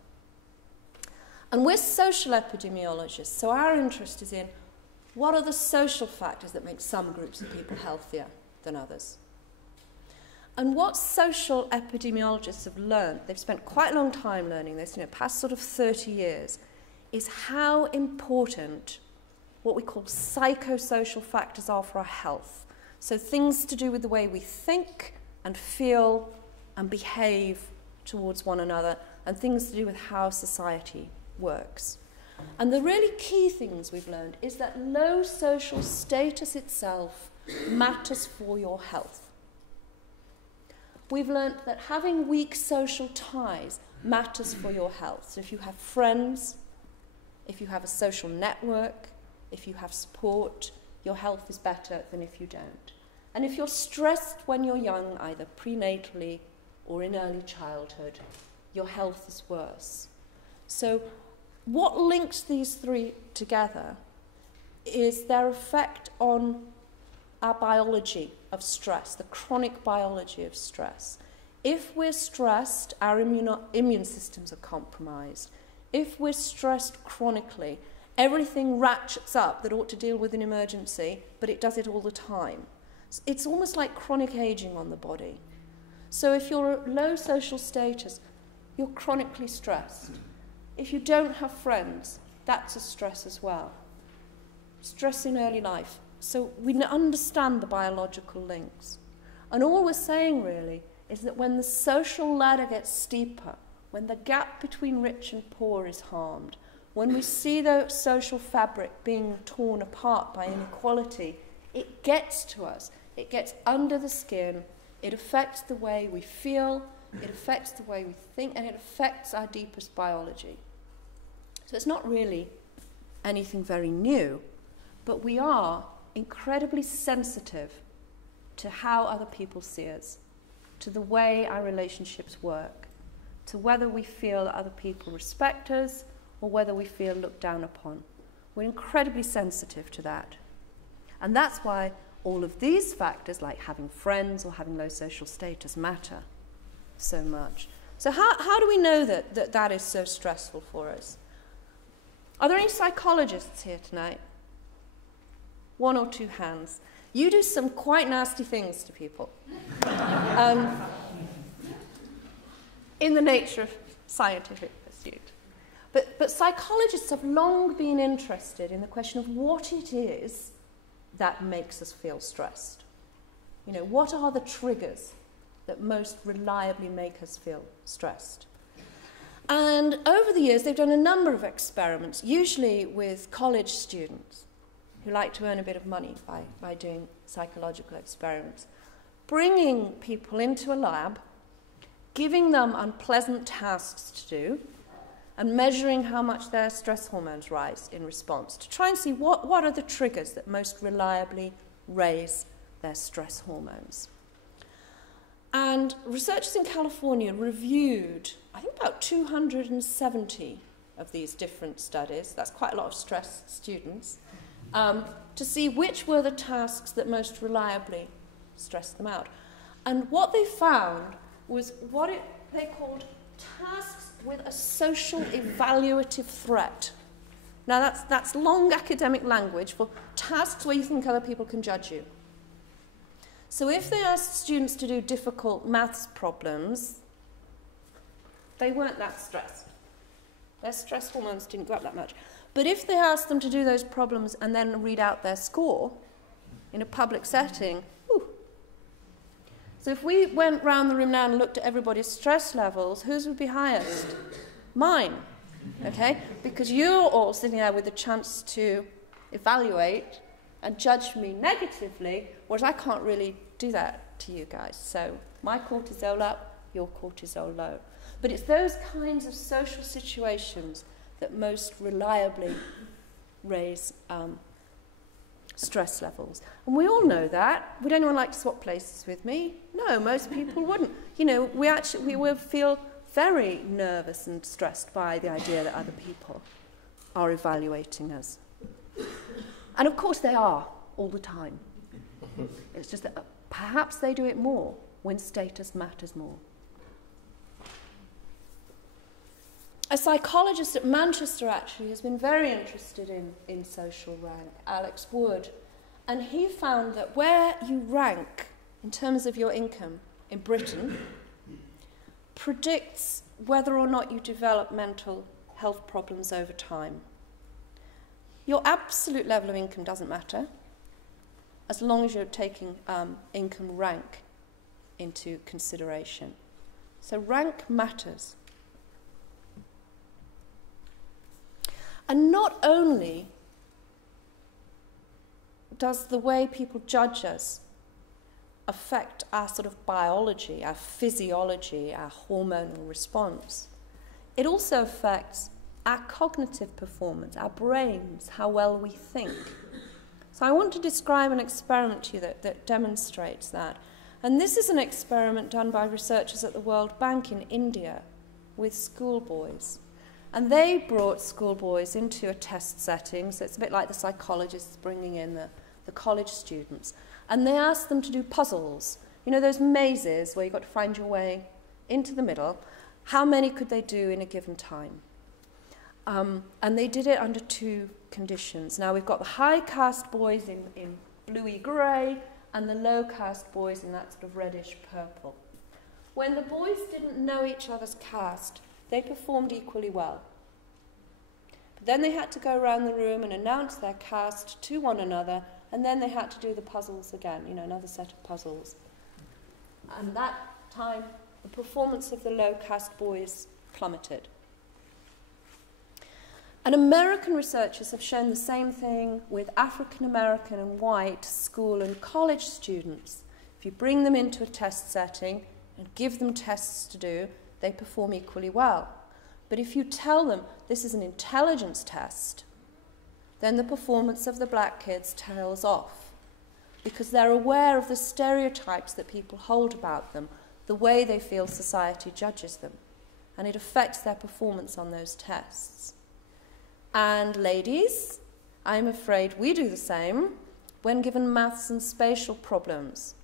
And we're social epidemiologists, so our interest is in what are the social factors that make some groups of people healthier than others. And what social epidemiologists have learned, they've spent quite a long time learning this, past sort of 30 years, is how important what we call psychosocial factors are for our health. So things to do with the way we think and feel and behave towards one another, and things to do with how society works. And the really key things we've learned is that low social status itself matters for your health. We've learned that having weak social ties matters for your health. So if you have friends, if you have a social network, if you have support, your health is better than if you don't. And if you're stressed when you're young, either prenatally or in early childhood, your health is worse. So what links these three together is their effect on our biology of stress, the chronic biology of stress. If we're stressed, our immune systems are compromised. If we're stressed chronically, everything ratchets up that ought to deal with an emergency, but it does it all the time. It's almost like chronic aging on the body. So if you're at low social status, you're chronically stressed. If you don't have friends, that's a stress as well. Stress in early life. So we understand the biological links. And all we're saying really is that when the social ladder gets steeper, when the gap between rich and poor is harmed, when we see the social fabric being torn apart by inequality, it gets to us. It gets under the skin. It affects the way we feel, it affects the way we think, and it affects our deepest biology. So it's not really anything very new, but we are incredibly sensitive to how other people see us, to the way our relationships work, to whether we feel that other people respect us or whether we feel looked down upon. We're incredibly sensitive to that. And that's why all of these factors, like having friends or having low social status, matter so much. So how do we know that is so stressful for us? Are there any psychologists here tonight? 1 or 2 hands. You do some quite nasty things to people. In the nature of scientific pursuit. But psychologists have long been interested in the question of what it is that makes us feel stressed. You know, what are the triggers that most reliably make us feel stressed? And over the years, they've done a number of experiments, usually with college students who like to earn a bit of money by doing psychological experiments, bringing people into a lab, giving them unpleasant tasks to do, and measuring how much their stress hormones rise in response to try and see what are the triggers that most reliably raise their stress hormones. And researchers in California reviewed, I think, about 270 of these different studies. That's quite a lot of stressed students, to see which were the tasks that most reliably stressed them out. And what they found was what they called tasks with a social evaluative threat. Now that's long academic language for tasks where you think other people can judge you. So if they asked students to do difficult maths problems, they weren't that stressed. Their stress hormones didn't go up that much. But if they asked them to do those problems and then read out their score in a public setting, so if we went round the room now and looked at everybody's stress levels, whose would be highest? Mine, okay? Because you're all sitting there with the chance to evaluate and judge me negatively, whereas I can't really do that to you guys. So my cortisol up, your cortisol low. But it's those kinds of social situations that most reliably raise stress levels. And we all know that. Would anyone like to swap places with me? No, most people wouldn't. You know, we will feel very nervous and stressed by the idea that other people are evaluating us. And of course they are, all the time. It's just that perhaps they do it more when status matters more. A psychologist at Manchester actually has been very interested in social rank, Alex Wood, and he found that where you rank in terms of your income in Britain predicts whether or not you develop mental health problems over time. Your absolute level of income doesn't matter as long as you're taking income rank into consideration. So rank matters. And not only does the way people judge us affect our sort of biology, our physiology, our hormonal response, it also affects our cognitive performance, our brains, how well we think. So I want to describe an experiment to you that demonstrates that. And this is an experiment done by researchers at the World Bank in India with schoolboys. And they brought schoolboys into a test setting, so it's a bit like the psychologists bringing in the college students. And they asked them to do puzzles. You know, those mazes where you've got to find your way into the middle. How many could they do in a given time? And they did it under 2 conditions. Now, we've got the high caste boys in bluey grey and the low caste boys in that sort of reddish purple. When the boys didn't know each other's caste, they performed equally well. But then they had to go around the room and announce their caste to one another, and then they had to do the puzzles again, you know, another set of puzzles. And that time, the performance of the low caste boys plummeted. And American researchers have shown the same thing with African American and white school and college students. If you bring them into a test setting and give them tests to do, they perform equally well. But if you tell them this is an intelligence test, then the performance of the black kids tails off because they're aware of the stereotypes that people hold about them, the way they feel society judges them, and it affects their performance on those tests. And ladies, I'm afraid we do the same when given maths and spatial problems.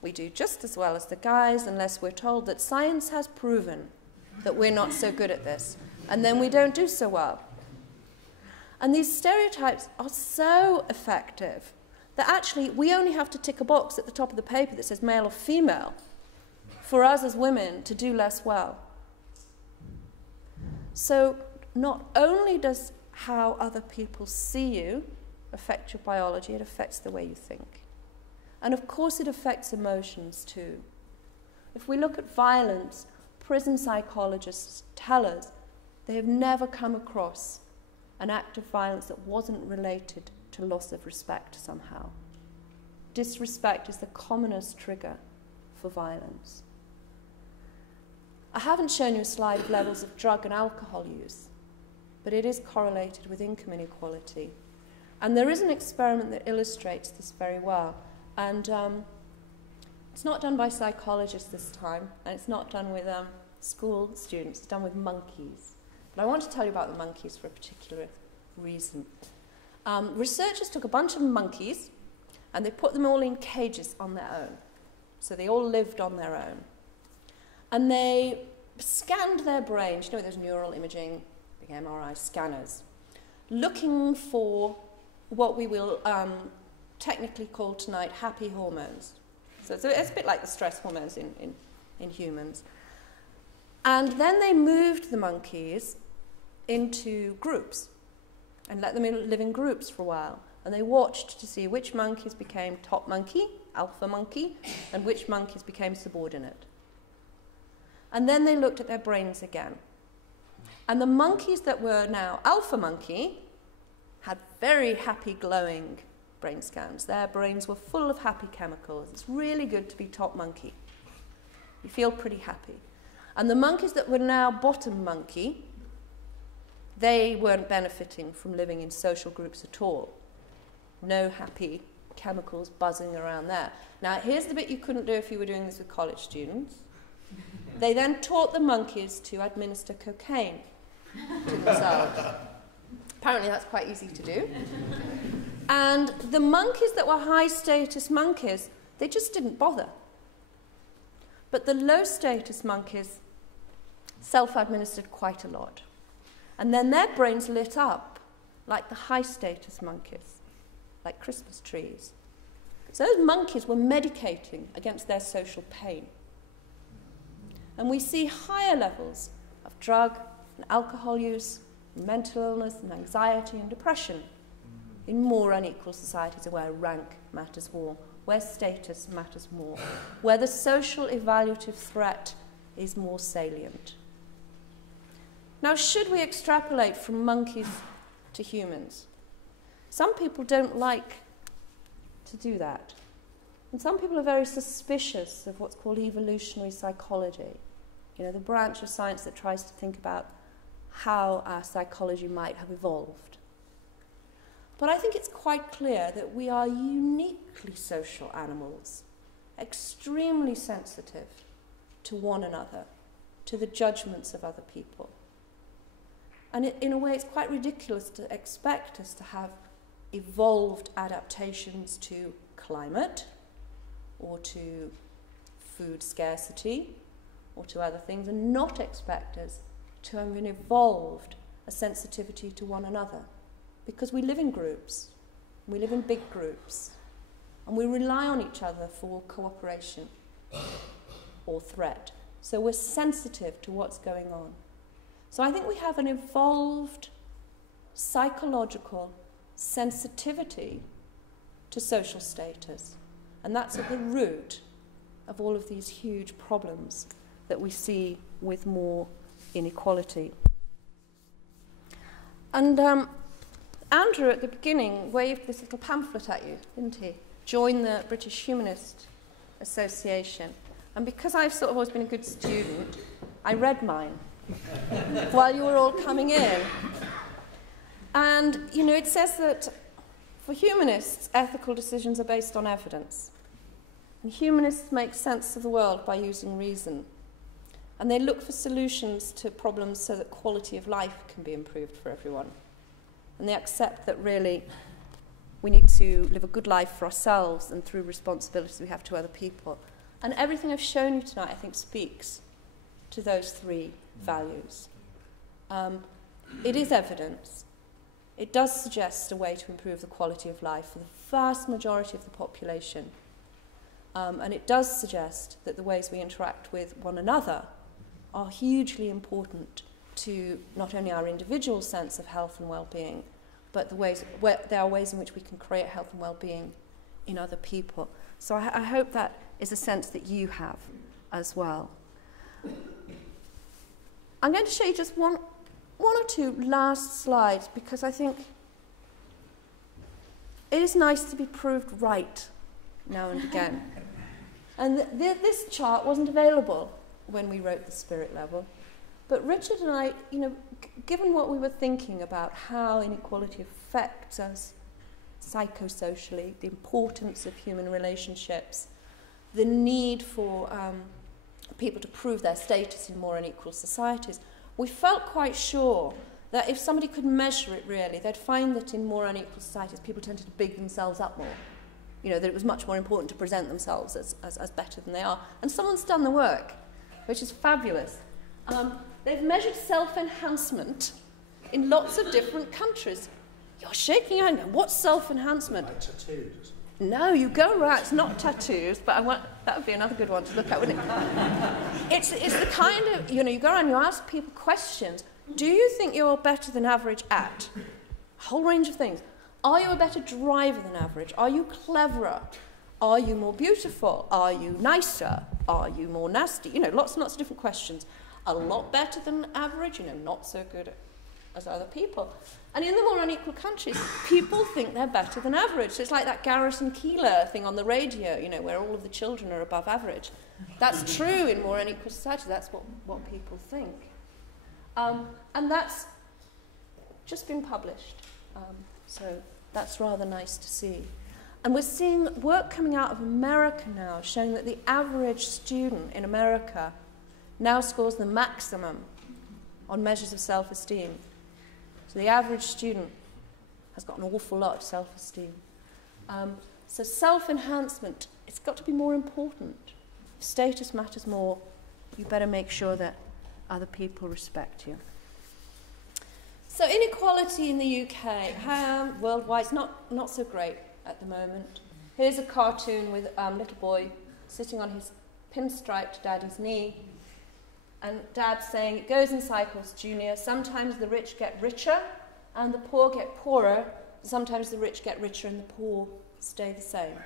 We do just as well as the guys unless we're told that science has proven that we're not so good at this, and then we don't do so well. And these stereotypes are so effective that actually we only have to tick a box at the top of the paper that says male or female for us as women to do less well. So not only does how other people see you affect your biology, it affects the way you think. And of course it affects emotions too. If we look at violence, prison psychologists tell us they have never come across an act of violence that wasn't related to loss of respect somehow. Disrespect is the commonest trigger for violence. I haven't shown you a slide of levels of drug and alcohol use, but it is correlated with income inequality. And there is an experiment that illustrates this very well. And it's not done by psychologists this time, and it's not done with school students, it's done with monkeys. But I want to tell you about the monkeys for a particular reason. Researchers took a bunch of monkeys, and they put them all in cages on their own. So they all lived on their own. And they scanned their brains, you know, those neural imaging, big MRI scanners, looking for what we will technically call tonight happy hormones. So it's a bit like the stress hormones in humans. And then they moved the monkeys into groups and let them live in groups for a while. And they watched to see which monkeys became top monkey, alpha monkey, and which monkeys became subordinate. And then they looked at their brains again. And the monkeys that were now alpha monkey had very happy, glowing brain scans. Their brains were full of happy chemicals. It's really good to be top monkey. You feel pretty happy. And the monkeys that were now bottom monkey, they weren't benefiting from living in social groups at all. No happy chemicals buzzing around there. Now, here's the bit you couldn't do if you were doing this with college students. They then taught the monkeys to administer cocaine to themselves. Apparently that's quite easy to do. And the monkeys that were high-status monkeys, they just didn't bother. But the low-status monkeys self-administered quite a lot. And then their brains lit up like the high-status monkeys, like Christmas trees. So those monkeys were medicating against their social pain. And we see higher levels of drug and alcohol use, and mental illness and anxiety and depression in more unequal societies where rank matters more, where status matters more, where the social evaluative threat is more salient. Now, should we extrapolate from monkeys to humans? Some people don't like to do that. And some people are very suspicious of what's called evolutionary psychology. You know, the branch of science that tries to think about how our psychology might have evolved. But I think it's quite clear that we are uniquely social animals, extremely sensitive to one another, to the judgments of other people. And in a way, it's quite ridiculous to expect us to have evolved adaptations to climate, or to food scarcity, or to other things, and not expect us to have evolved a sensitivity to one another. Because we live in groups, we live in big groups, and we rely on each other for cooperation or threat. So we're sensitive to what's going on. So I think we have an evolved psychological sensitivity to social status. And that's at the root of all of these huge problems that we see with more inequality. And Andrew, at the beginning, waved this little pamphlet at you, didn't he? Join the British Humanist Association. And because I've sort of always been a good student, I read mine while you were all coming in. And, you know, it says that for humanists, ethical decisions are based on evidence. And humanists make sense of the world by using reason. And they look for solutions to problems so that quality of life can be improved for everyone. And they accept that really we need to live a good life for ourselves and through responsibilities we have to other people. And everything I've shown you tonight, I think, speaks to those three values. It is evidence. it does suggest a way to improve the quality of life for the vast majority of the population. And it does suggest that the ways we interact with one another are hugely important to not only our individual sense of health and well-being, but there are ways in which we can create health and well-being in other people. So I hope that is a sense that you have as well. I'm going to show you just one or two last slides, because I think it is nice to be proved right now and again. And this chart wasn't available when we wrote The Spirit Level, but Richard and I, given what we were thinking about how inequality affects us psychosocially, the importance of human relationships, the need for people to prove their status in more unequal societies, we felt quite sure that if somebody could measure it really, they'd find that in more unequal societies, people tended to big themselves up more. That it was much more important to present themselves as better than they are. And someone's done the work, which is fabulous. They've measured self-enhancement in lots of different countries. You're shaking your head. What's self-enhancement? Like tattoos. No, you go right. It's not tattoos, but that would be another good one to look at, wouldn't it? It's the kind of, you go around and you ask people questions. Do you think you're better than average at? A whole range of things. Are you a better driver than average? Are you cleverer? Are you more beautiful? Are you nicer? Are you more nasty? Lots and lots of different questions. A lot better than average, not so good as other people. And in the more unequal countries, people think they're better than average. So it's like that Garrison Keillor thing on the radio, where all of the children are above average. That's true in more unequal societies. That's what people think. And that's just been published. So that's rather nice to see. And we're seeing work coming out of America now showing that the average student in America now scores the maximum on measures of self-esteem. So the average student has got an awful lot of self-esteem. So self-enhancement, it's got to be more important. If status matters more, you better make sure that other people respect you. So inequality in the UK, worldwide, is not so great at the moment. Here's a cartoon with a little boy sitting on his pinstriped daddy's knee, and Dad saying, it goes in cycles, Junior. Sometimes the rich get richer and the poor get poorer. Sometimes the rich get richer and the poor stay the same.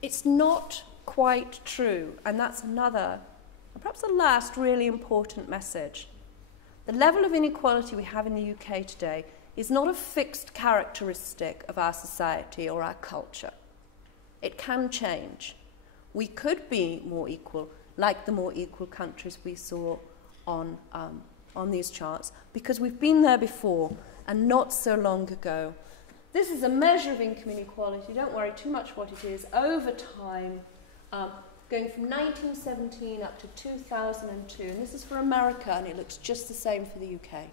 It's not quite true, and that's another, perhaps the last really important message. The level of inequality we have in the UK today is not a fixed characteristic of our society or our culture. It can change. We could be more equal, like the more equal countries we saw on these charts, because we've been there before and not so long ago. This is a measure of income inequality. Don't worry too much what it is. Over time, going from 1917 up to 2002, and this is for America, and it looks just the same for the UK.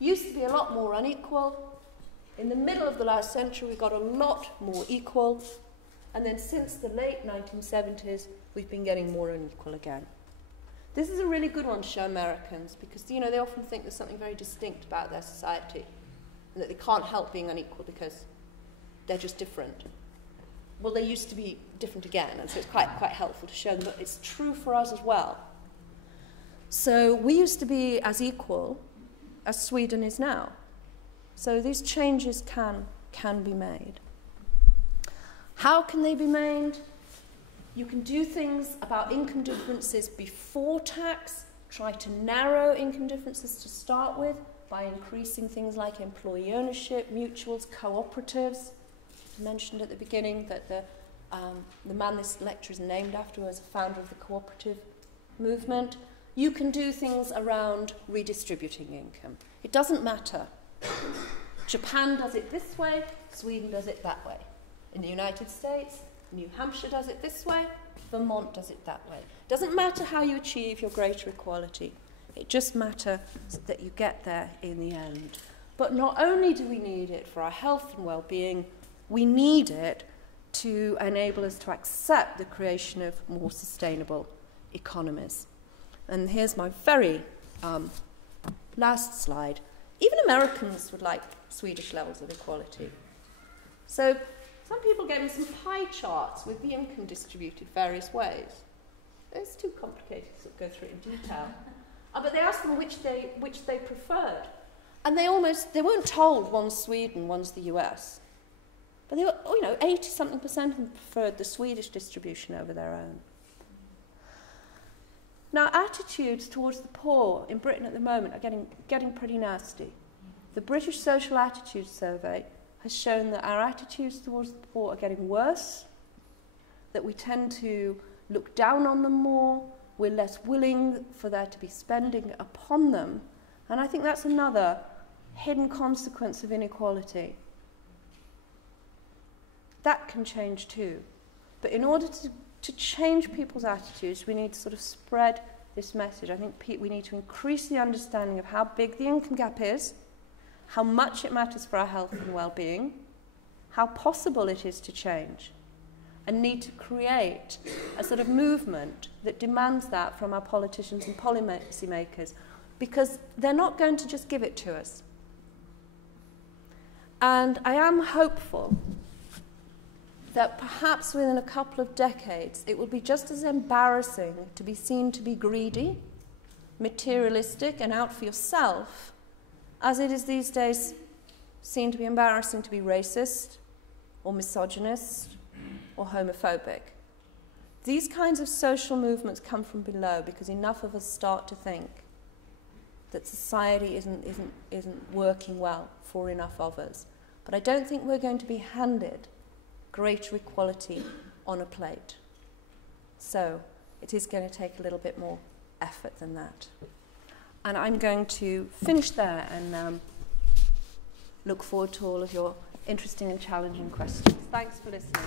Used to be a lot more unequal. In the middle of the last century, we got a lot more equal, and then since the late 1970s, we've been getting more unequal again. This is a really good one to show Americans, because they often think there's something very distinct about their society, and that they can't help being unequal because they're just different. Well, they used to be different again, and so it's quite helpful to show them, but it's true for us as well. So we used to be as equal as Sweden is now. So these changes can be made. How can they be made? You can do things about income differences before tax, try to narrow income differences to start with by increasing things like employee ownership, mutuals, cooperatives. I mentioned at the beginning that the man this lecture is named after was a founder of the cooperative movement. You can do things around redistributing income. It doesn't matter. Japan does it this way, Sweden does it that way. In the United States, New Hampshire does it this way, Vermont does it that way. It doesn't matter how you achieve your greater equality. It just matters that you get there in the end. But not only do we need it for our health and well-being, we need it to enable us to accept the creation of more sustainable economies. And here's my very last slide. even Americans would like Swedish levels of equality. So some people gave me some pie charts with the income distributed various ways. It's too complicated to go through it in detail. But they asked them which they preferred. And they weren't told one's Sweden, one's the US. But they were, 80-something% of them preferred the Swedish distribution over their own. Now, attitudes towards the poor in Britain at the moment are getting pretty nasty. The British Social Attitudes Survey has shown that our attitudes towards the poor are getting worse, that we tend to look down on them more, we're less willing for there to be spending upon them, and I think that's another hidden consequence of inequality. That can change too. But in order to change people's attitudes, we need to sort of spread this message. I think we need to increase the understanding of how big the income gap is, how much it matters for our health and well-being, how possible it is to change, and need to create a sort of movement that demands that from our politicians and policy makers, because they're not going to just give it to us. And I am hopeful that perhaps within a couple of decades it will be just as embarrassing to be seen to be greedy, materialistic, and out for yourself as it is these days seen to be embarrassing to be racist or misogynist or homophobic. These kinds of social movements come from below because enough of us start to think that society isn't working well for enough of us. But I don't think we're going to be handed greater equality on a plate. So it is going to take a little bit more effort than that. And I'm going to finish there and look forward to all of your interesting and challenging questions. Thanks for listening.